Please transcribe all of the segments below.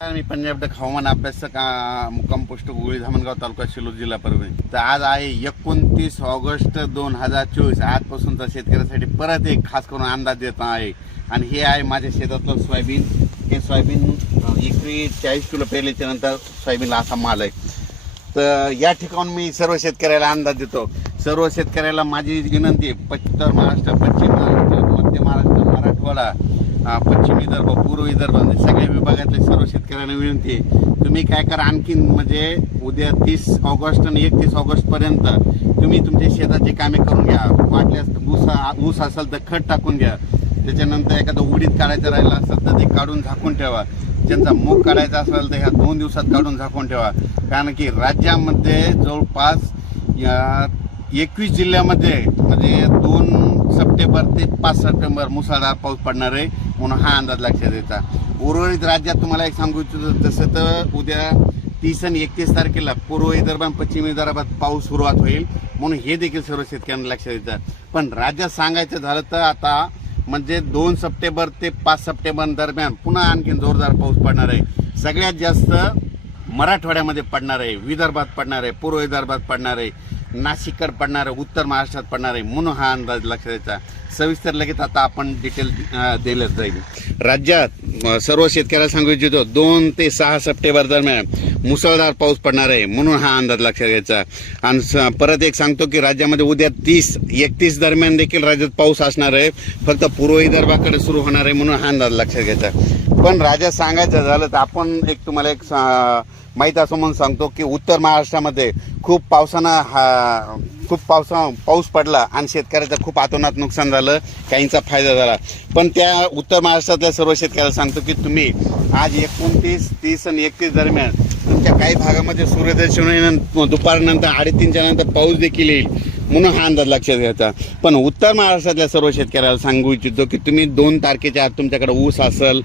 मी पंजाब हवामान अभ्यासक मुक्काम पोस्ट गोळी धामणगाव तालुका शिरूर जिल्हा परभणी. तर आज आहे 29 ऑगस्ट 2024. आजपासूनचा शेतकऱ्यासाठी परत एक खास करून अंदाज देत आहे आणि हे आहे माझ्या शेतातलं सोयाबीन. हे सोयाबीन एकरी 40 किलो पेरल्याच्या नंतर सोयाबीनला असा माल आहे. तर या ठिकाणी मी सर्व शेतकऱ्याला अंदाज देतो. सर्व शेतकऱ्याला माझी विनंती आहे, उत्तर महाराष्ट्र, पश्चिम महाराष्ट्र, मध्य महाराष्ट्र, मराठवाडा, पश्चिम विदर्भ, पूर्व विदर्भ सगळ्या विभागातले सर्व शेतकऱ्यांना विनंती आहे, तुम्ही काय करा, आणखीन म्हणजे उद्या 30 ऑगस्ट आणि 31 ऑगस्ट पर्यंत तुम्ही तुमच्या शेताची कामे करून घ्या. वाटल्यास ऊस असेल तर खत टाकून घ्या. त्याच्यानंतर एखादं उडीद काढायचं राहिलं असेल तर ते काढून झाकून ठेवा. ज्यांचा मूग काढायचा असेल तर ह्या 2 दिवसात काढून झाकून ठेवा. कारण की राज्यामध्ये जवळपास 21 जिल्ह्यामध्ये म्हणजे 2 सप्टेंबर ते 5 सप्टेंबर मुसळधार पाऊस पडणार आहे म्हणून हा अंदाज लक्षात येता. उर्वरित राज्यात तुम्हाला एक सांगू इच्छितो, तसं तर उद्या 30 आणि 31 तारखेला पूर्व विदर्भ आणि पश्चिम विदर्भात पाऊस सुरुवात होईल म्हणून हे देखील सर्व शेतकऱ्यांना लक्षात येतं. पण राज्यात सांगायचं झालं तर आता म्हणजे 2 सप्टेंबर ते 5 सप्टेंबर दरम्यान पुन्हा आणखीन जोरदार पाऊस पडणार आहे. सगळ्यात जास्त मराठवाड्यामध्ये पडणार आहे, विदर्भात पडणार आहे, पूर्व विदर्भात पडणार आहे, नाशिककडे पडणार आहे, उत्तर महाराष्ट्रात पडणार आहे म्हणून हा अंदाज लक्षात द्यायचा. सविस्तर लगेच आता आपण डिटेल दिलंच जाईल. राज्यात सर्व शेतकऱ्याला सांगू इच्छितो 2 ते 6 सप्टेंबर दरम्यान मुसळधार पाऊस पडणार आहे म्हणून हा अंदाज लक्षात घ्यायचा. आणि परत एक सांगतो की राज्यामध्ये उद्या 30-31 दरम्यान देखील राज्यात पाऊस असणार आहे, फक्त पूर्व विदर्भाकडे सुरू होणार आहे म्हणून हा अंदाज लक्षात घ्यायचा. पण राज्यात सांगायचं झालं तर आपण तुम्हाला एक माहीत असं म्हणून सांगतो की उत्तर महाराष्ट्रामध्ये खूप पाऊस पडला आणि शेतकऱ्याचं खूप अतोनात नुकसान झालं, काहींचा फायदा झाला. पण त्या उत्तर महाराष्ट्रातल्या सर्व शेतकऱ्याला सांगतो की तुम्ही आज 29, 30 आणि 31 दरम्यान तुमच्या काही भागामध्ये सूर्यदर्शन दुपारनंतर 3:30च्या नंतर पाऊस देखील येईल म्हणून हा अंदाज लक्षात घ्यायचा. पण उत्तर महाराष्ट्रातल्या सर्व शेतकऱ्याला सांगू इच्छितो की तुम्ही 2 तारखेच्या आत तुमच्याकडे ऊस असेल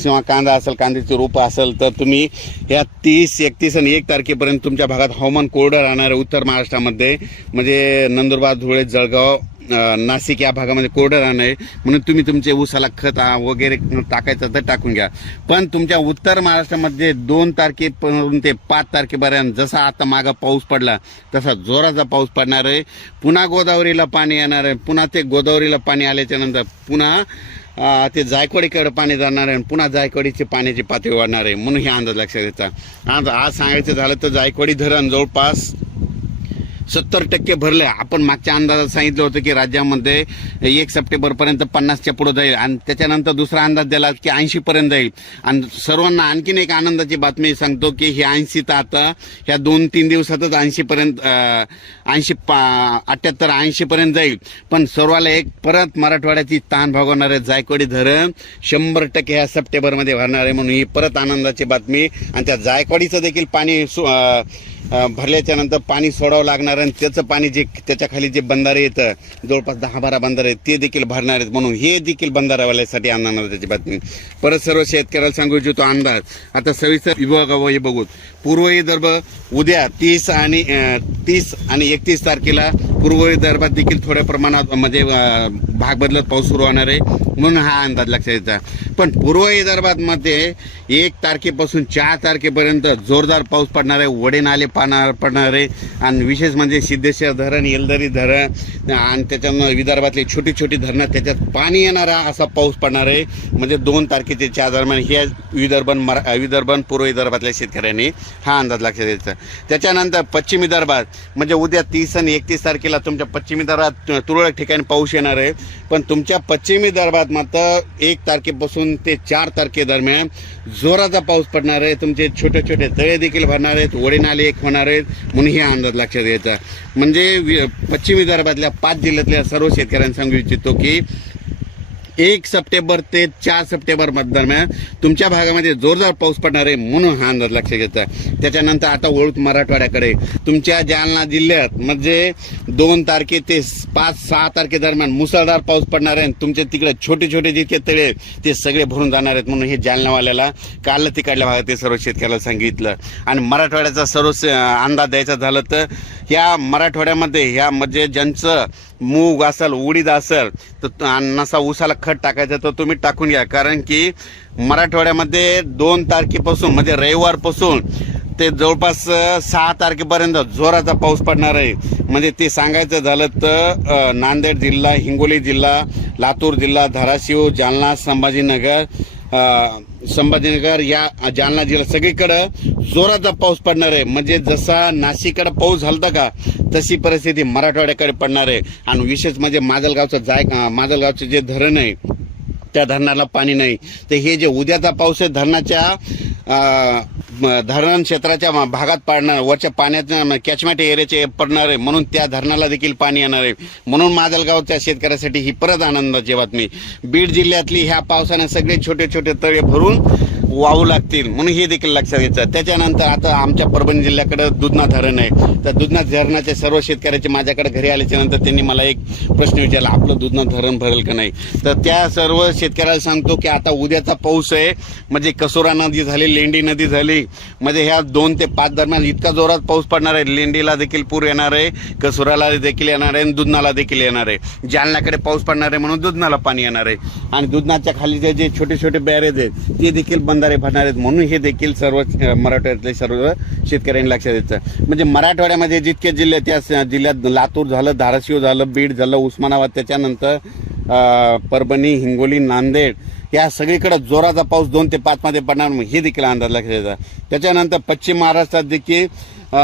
किंवा कांदा असेल, कांद्याची रोपं असेल तर तुम्ही या 30, 31 आणि 1 तारखेपर्यंत तुमच्या भागात हवामान कोरडं राहणार आहे. उत्तर महाराष्ट्रामध्ये म्हणजे नंदुरबार, धुळे, जळगाव, नाशिक या भागामध्ये कोरडं राहणार आहे म्हणून तुम्ही तुमचे ऊसाला खत वगैरे टाकायचं तर टाकून घ्या. पण तुमच्या उत्तर महाराष्ट्रामध्ये 2 तारखेपासून ते 5 तारखेपर्यंत जसा आता मागं पाऊस पडला तसा जोराचा पाऊस पडणार आहे. पुन्हा गोदावरीला पाणी येणार आहे. पुन्हा ते गोदावरीला पाणी आल्याच्या नंतर पुन्हा ते जायकवाडीकडे पाणी जाणार आहे. पुन्हा जायकवाडीची पाण्याची पातळी वाढणार आहे म्हणून हे अंदाज लक्षात घ्यायचा. आज सांगायचं झालं तर जायकवाडी धरण जवळपास 70% भरले. आपण मागच्या अंदाजात सांगितलं होतं की राज्यामध्ये 1 सप्टेंबरपर्यंत 50च्या पुढे जाईल आणि त्याच्यानंतर दुसरा अंदाज दिला की 80पर्यंत जाईल. आणि सर्वांना आणखीन एक आनंदाची बातमी सांगतो की ही 80 तर आता ह्या 2-3 दिवसातच 80पर्यंत 78-80पर्यंत जाईल. पण सर्वाला एक परत मराठवाड्याची ताण भागवणार आहे. जायकवाडी धरण 100% ह्या सप्टेंबरमध्ये भरणार आहे म्हणून ही परत आनंदाची बातमी. आणि त्या जायकवाडीचं देखील पाणी भरल्याच्या नंतर पाणी सोडावं लागणार आणि त्याचं पाणी जे त्याच्या खाली जे बंधारे येतं जवळपास 10-12 बंधारे ते देखील भरणार आहेत म्हणून हे देखील बंधारावाल्यासाठी आनंदाची बातमी. परत सर्व शेतकऱ्याला सांगू इच्छितो अंदाज आता सविस्तर विभागावर बघू. पूर्व विदर्भ उद्या 30 आणि 31 तारखेला पूर्व विदर्भात देखील थोड्या प्रमाणात म्हणजे भाग बदलत पाऊस सुरू होणार आहे म्हणून हा अंदाज लक्षात येतो. पण पूर्व विदर्भात मध्ये 1 तारखेपासून 4 तारखेपर्यंत जोरदार पाऊस पडणार आहे. वडे नाले पडणार आहे आणि विशेष म्हणजे सिद्धेश्वर धरण, येलदरी धरण आणि त्याच्यानं विदर्भातली छोटी छोटी धरणं त्याच्यात पाणी येणारा असा पाऊस पडणार आहे. म्हणजे 2 तारखेचे 4 दरम्यान हे विदर्भ पूर्व विदर्भातल्या शेतकऱ्यांनी हा अंदाज लक्षात द्यायचा. त्याच्यानंतर पश्चिम विदर्भात म्हणजे उद्या 30 आणि 31 तारखेला तुमच्या पश्चिम विदर्भात तुरळक ठिकाणी पाऊस येणार आहे. पण तुमच्या पश्चिम विदर्भात मात्र 1 तारखेपासून ते 4 तारखे दरम्यान जोराचा पाऊस पडणार आहे. तुमचे छोटे छोटे तळे देखील भरणार आहेत, वडे नाले एक होणार आहेत म्हणून हे अंदाज लक्षात घ्यायचा. म्हणजे पश्चिम विदर्भातल्या 5 जिल्ह्यातल्या सर्व शेतकऱ्यांना सांगू इच्छितो की 1 सप्टेंबर ते 4 सप्टेंबर दरम्यान तुमच्या भागामध्ये जोरदार पाऊस पडणार आहे म्हणून हा अंदाज लक्षात घ्यायचा. त्याच्यानंतर आता वळूत मराठवाड्याकडे. तुमच्या जालना जिल्ह्यात म्हणजे 2 तारखे ते 5-6 तारखे दरम्यान मुसळधार पाऊस पडणार आहे. तुमचे तिकडे छोटे छोटे जितके तळे ते सगळे भरून जाणार आहेत म्हणून हे जालनावाल्याला काल तिकडल्या भागात ते सर्व शेतकऱ्याला सांगितलं. आणि मराठवाड्याचा सर्व अंदाज द्यायचा झालं तर या मराठवाड्यामध्ये ह्या म्हणजे ज्यांचं मूग असेल उडीद असेल तर नसा ऊसाला खत टाकायचं तर तुम्ही टाकून घ्या, कारण की मराठवाड्यामध्ये 2 तारखेपासून म्हणजे रविवारपासून ते जवळपास 6 तारखेपर्यंत जोराचा पाऊस पडणार आहे. म्हणजे ते सांगायचं झालं तर नांदेड जिल्हा, हिंगोली जिल्हा, लातूर जिल्हा, धाराशिव, जालना, संभाजीनगर या जालना जिल्हा सगळीकडे जोराचा पाऊस पडणार आहे. म्हणजे जसा नाशिककडे पाऊस झालता का तशी परिस्थिती मराठवाड्याकडे पडणार आहे. आणि विशेष म्हणजे माजलगावचं जे धरण आहे त्या धरणाला पाणी नाही. तर हे जे उद्याचा पाऊस आहे धरण क्षेत्राच्या भागात पडणार, वरच्या पाण्याच्या कॅचमेंट एरियाचे पडणार आहे, म्हणून त्या धरणाला देखील पाणी येणार आहे. म्हणून माजलगावच्या शेतकऱ्यासाठी ही परत आनंदाची बातमी. बीड जिल्ह्यातली ह्या पावसाने सगळे छोटे छोटे तळे भरून वाहू लागतील, म्हणून हे देखील लक्षात घ्यायचं. त्याच्यानंतर आता आमच्या परभणी जिल्ह्याकडे दुधना धरण आहे. तर दुधना धरणाच्या सर्व शेतकऱ्याचे माझ्याकडे घरी आल्याच्या नंतर त्यांनी मला एक प्रश्न विचारला, आपलं दुधना धरण भरेल का नाही. तर त्या सर्व शेतकऱ्याला सांगतो की आता उद्याचा पाऊस आहे, म्हणजे कसोरा नदी झाली, लेंडी नदी झाली, म्हणजे ह्या 2 ते 5 दरम्यान इतका जोरात पाऊस पडणार आहे. लेंडीला देखील पूर येणार आहे, कसोराला देखील येणार आहे, दुधनाला देखील येणार आहे. जालन्याकडे पाऊस पडणार आहे म्हणून दुधनाला पाणी येणार आहे. आणि दुधनाच्या खालीचे जे छोटे छोटे बॅरेज आहेत ते देखील बंधारे भरणार आहेत. म्हणून हे देखील सर्व मराठवाड्यातले सर्व शेतकऱ्यांनी लक्षात द्यायचं. म्हणजे मराठवाड्यामध्ये जितके जिल्हे, त्या जिल्ह्यात लातूर झालं, धाराशिव झालं, बीड झालं, उस्मानाबाद, त्याच्यानंतर परभणी, हिंगोली, नांदेड या सगळीकडे जोराचा पाऊस 2 ते 5 मध्ये पडणार, हे देखील अंदाज लक्षात द्यायचा. त्याच्यानंतर पश्चिम महाराष्ट्रात देखील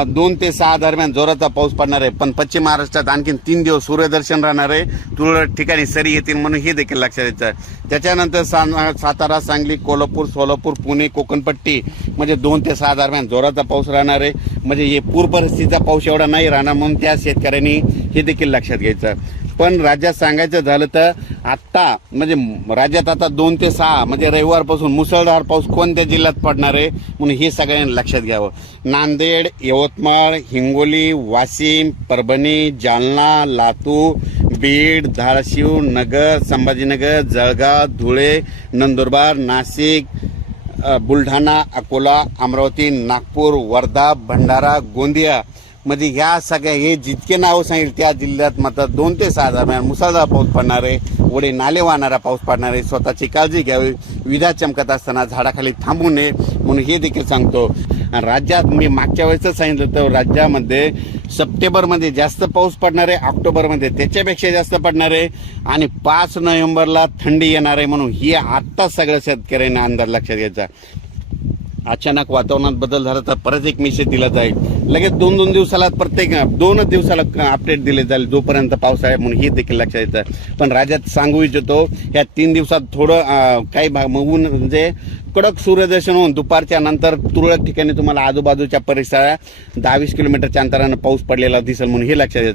2 ते 6 दरम्यान जोराचा पाऊस पडणार आहे. पण पश्चिम महाराष्ट्रात आणखीन 3 दिवस सूर्यदर्शन राहणार आहे, तुरळक ठिकाणी सरी येतील, म्हणून हे देखील लक्षात द्यायचं. त्याच्यानंतर सातारा, सांगली, कोल्हापूर, सोलापूर, पुणे, कोकणपट्टी म्हणजे 2 ते 6 दरम्यान जोराचा पाऊस राहणार आहे. म्हणजे हे पूर परिस्थितीचा पाऊस एवढा नाही राहणार, म्हणून त्या शेतकऱ्यांनी हे देखील लक्षात घ्यायचं. पण राज्यात सांगायचं झालं तर आत्ता म्हणजे राज्यात आता 2 ते 6 म्हणजे रविवारपासून मुसळधार पाऊस कोणत्या जिल्ह्यात पडणार आहे म्हणून हे सगळ्यांनी लक्षात घ्यावं. नांदेड, यवतमाळ, हिंगोली, वाशिम, परभणी, जालना, लातूर, बीड, धाराशिव, नगर, संभाजीनगर, जळगाव, धुळे, नंदुरबार, नाशिक, बुलढाणा, अकोला, अमरावती, नागपूर, वर्धा, भंडारा, गोंदिया म्हणजे ह्या सगळ्या हे जितके नावं सांगितले त्या जिल्ह्यात मात्र 2 ते 6 दरम्यान मुसळधार पाऊस पडणार आहे. ओढे नाले वाहणारा पाऊस पडणार आहे. स्वतःची काळजी घ्यावी, विजा चमकत असताना झाडाखाली थांबू नये म्हणून हे देखील सांगतो. आणि राज्यात मी मागच्या वेळेसच सांगितलं तर राज्यामध्ये सप्टेंबरमध्ये जास्त पाऊस पडणार आहे, ऑक्टोबरमध्ये त्याच्यापेक्षा जास्त पडणार आहे आणि 5 नोव्हेंबरला थंडी येणार आहे. म्हणून ही आत्ताच सगळ्या शेतकऱ्यांना अंदाज लक्षात घ्यायचा. अचानक वातावरणात बदल झाला तर परत एक मेसेज दिला जाईल. लगेच 2-2 दिवसाला प्रत्येक 2 दिवसाला अपडेट दिले जाईल जोपर्यंत पाऊस आहे, म्हणून हे देखील लक्षात येतं. पण राज्यात सांगू इच्छितो या 3 दिवसात थोडं काही भाग ऊन म्हणजे कडक सूर्यदर्शन होऊन दुपारच्या नंतर तुरळक ठिकाणी तुम्हाला आजूबाजूच्या परिसरात 10-20 किलोमीटरच्या अंतरानं पाऊस पडलेला दिसेल, म्हणून हे लक्षात येतं.